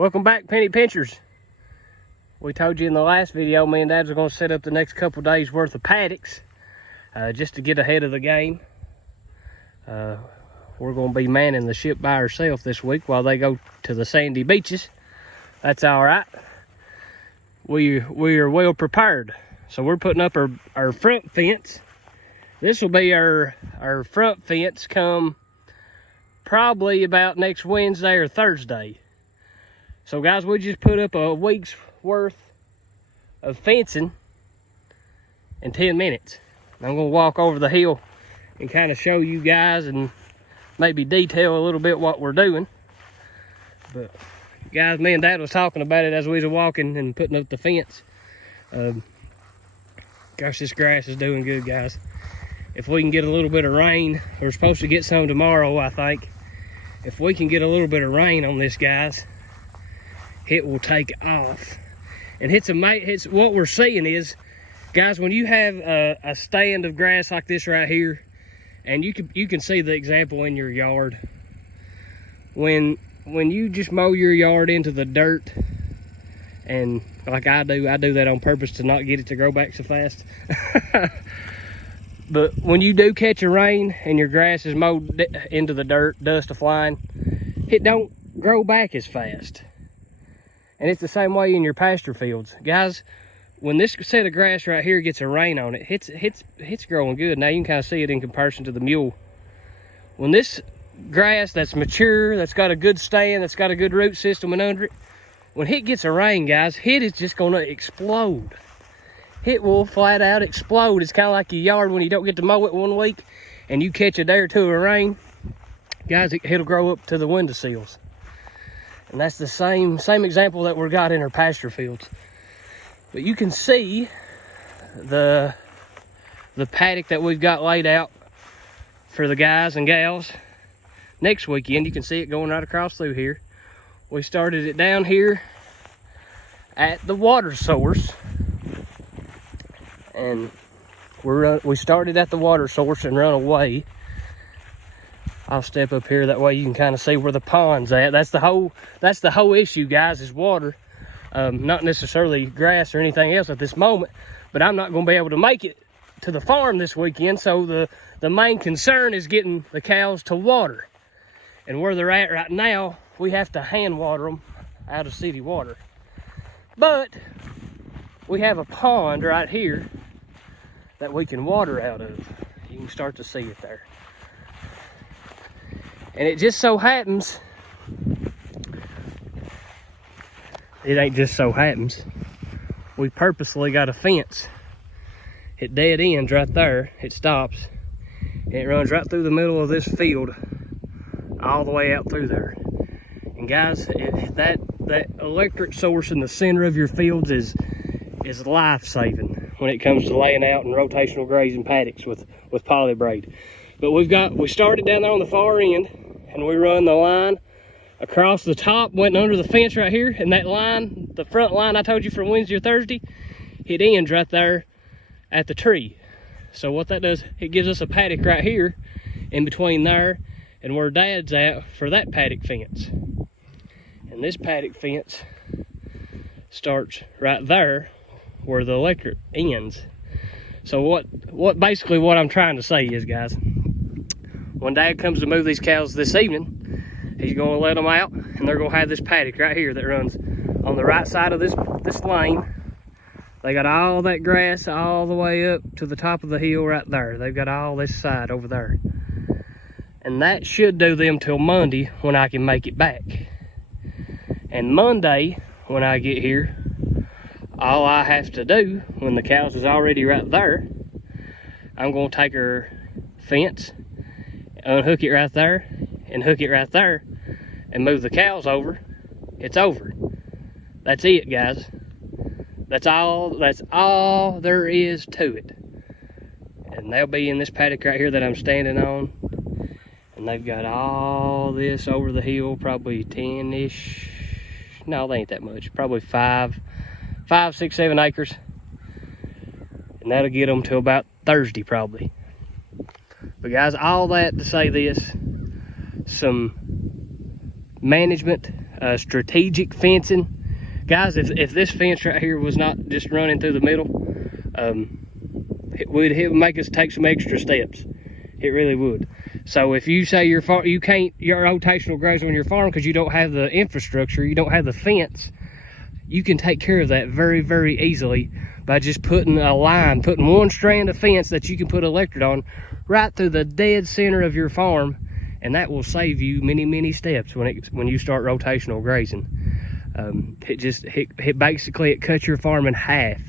Welcome back, penny pinchers. We told you in the last video me and Dad are going to set up the next couple days worth of paddocks just to get ahead of the game. We're going to be manning the ship by ourselves this week while they go to the sandy beaches. That's all right. We are well prepared. So we're putting up our front fence. This will be our front fence come probably about next Wednesday or Thursday. So guys, we just put up a week's worth of fencing in 10 minutes. I'm gonna walk over the hill and kind of show you guys and maybe detail a little bit what we're doing. But guys, me and Dad was talking about it as we was walking and putting up the fence. Gosh, this grass is doing good, guys. If we can get a little bit of rain, we're supposed to get some tomorrow, I think. If we can get a little bit of rain on this, guys, it will take off. And it's what we're seeing is, guys, when you have a stand of grass like this right here, and you can see the example in your yard. When you just mow your yard into the dirt, and like I do that on purpose to not get it to grow back so fast. But when you do catch a rain and your grass is mowed into the dirt, dust flying, it don't grow back as fast. And it's the same way in your pasture fields. Guys, when this set of grass right here gets a rain on it, it's growing good. Now you can kind of see it in comparison to the mule. When this grass that's mature, that's got a good stand, that's got a good root system and under it, when it gets a rain, guys, it is just gonna explode. It will flat out explode. It's kind of like your yard when you don't get to mow it 1 week and you catch a day or two of rain. Guys, it'll grow up to the windowsills. And that's the same example that we got in our pasture fields. But you can see the paddock that we've got laid out for the guys and gals next weekend. You can see it going right across through here. We started it down here at the water source. And we started at the water source and run away. I'll step up here, that way you can kind of see where the pond's at. That's the whole issue, guys, is water. Not necessarily grass or anything else at this moment, but I'm not going to be able to make it to the farm this weekend, so the main concern is getting the cows to water. And where they're at right now, we have to hand water them out of city water. But we have a pond right here that we can water out of. You can start to see it there. And it just so happens, it ain't just so happens, we purposely got a fence. It dead ends right there, it stops, and it runs right through the middle of this field, all the way out through there. And guys, that electric source in the center of your fields is life-saving when it comes to laying out and rotational grazing paddocks with poly braid. But we started down there on the far end, and we run the line across the top, went under the fence right here, and that line, the front line I told you from Wednesday or Thursday, it ends right there at the tree. So what that does, it gives us a paddock right here in between there and where Dad's at for that paddock fence. And this paddock fence starts right there where the electric ends. So basically what I'm trying to say is, guys, when Dad comes to move these cows this evening, he's going to let them out, and they're going to have this paddock right here that runs on the right side of this lane. They got all that grass all the way up to the top of the hill right there. They've got all this side over there. And that should do them till Monday when I can make it back. And Monday, when I get here, all I have to do, when the cows is already right there, I'm going to take her fence, unhook it right there, and hook it right there, and move the cows over. It's over. That's it, guys. That's all there is to it. And they'll be in this paddock right here that I'm standing on. And they've got all this over the hill, probably 10-ish. No, they ain't that much. Probably 5, 6, 7 acres. And that'll get them till about Thursday, probably. But guys, all that to say this, some management strategic fencing. Guys, if this fence right here was not just running through the middle, it would make us take some extra steps. It really would. So if you say you're rotational grazing on your farm because you don't have the infrastructure, you don't have the fence, you can take care of that very, very easily by just putting one strand of fence that you can put electric on right through the dead center of your farm, and that will save you many, many steps when you start rotational grazing. It basically cuts your farm in half,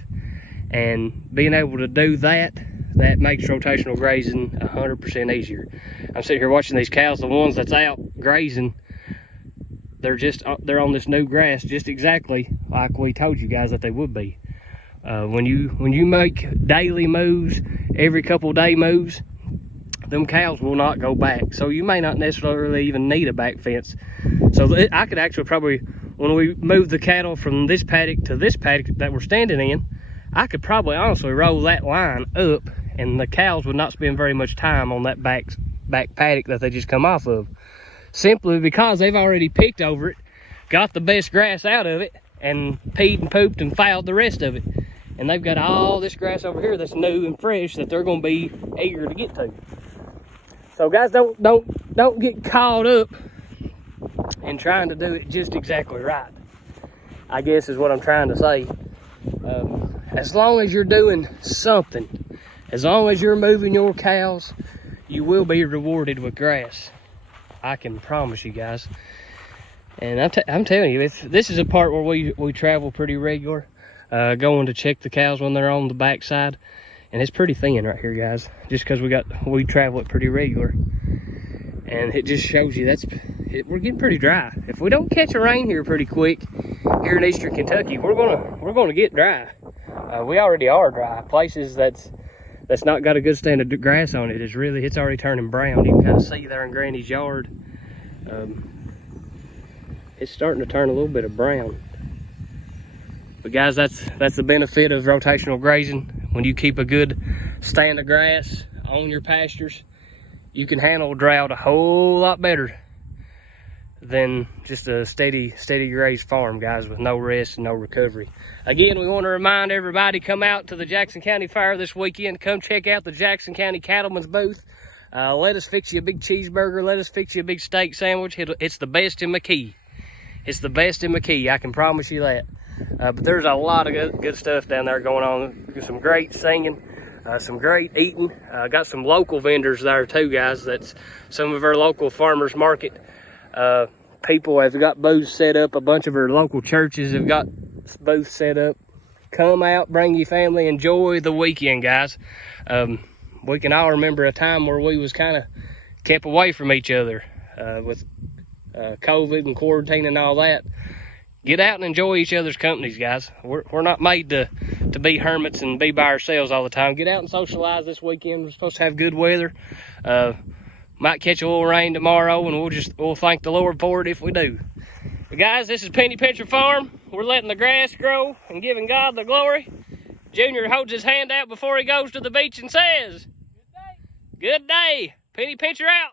and being able to do that makes rotational grazing 100% easier. I'm sitting here watching these cows, the ones that's out grazing, they're on this new grass just exactly like we told you guys that they would be. When you make daily moves, every couple day moves, them cows will not go back. So you may not necessarily even need a back fence. So I could actually probably, when we move the cattle from this paddock to this paddock that we're standing in, I could probably honestly roll that line up, and the cows would not spend very much time on that back paddock that they just come off of, simply because they've already picked over it, got the best grass out of it, and peed and pooped and fouled the rest of it. And they've got all this grass over here that's new and fresh that they're going to be eager to get to. So guys, don't get caught up in trying to do it just exactly right, I guess is what I'm trying to say. As long as you're doing something, as long as you're moving your cows, you will be rewarded with grass. I can promise you guys. And I'm telling you, this is a part where we travel pretty regular, going to check the cows when they're on the backside, and it's pretty thin right here, guys, just because we travel it pretty regular, and it just shows you we're getting pretty dry. If we don't catch a rain here pretty quick here in eastern Kentucky, we're gonna get dry. We already are dry. Places that's not got a good stand of grass on it it's already turning brown. You can kind of see there in Granny's yard. It's starting to turn a little bit of brown. But guys, that's the benefit of rotational grazing. When you keep a good stand of grass on your pastures, you can handle drought a whole lot better than just a steady grazed farm, guys, with no rest and no recovery. Again, we want to remind everybody, come out to the Jackson County Fair this weekend. Come check out the Jackson County Cattleman's booth. Let us fix you a big cheeseburger. Let us fix you a big steak sandwich. It's the best in McKee. It's the best in McKee, I can promise you that. But there's a lot of good stuff down there going on. Some great singing, some great eating. Got some local vendors there too, guys. That's some of our local farmers market. People have got booths set up. A bunch of our local churches have got booths set up. Come out, bring your family, enjoy the weekend, guys. We can all remember a time where we was kind of kept away from each other with COVID and quarantine and all that. Get out and enjoy each other's companies, guys. We're not made to be hermits and be by ourselves all the time. Get out and socialize this weekend. We're supposed to have good weather. Might catch a little rain tomorrow, and we'll thank the Lord for it if we do. But guys, this is Penny Pincher Farm. We're letting the grass grow and giving God the glory. Junior holds his hand out before he goes to the beach and says, "Good day." Good day. Penny Pincher out.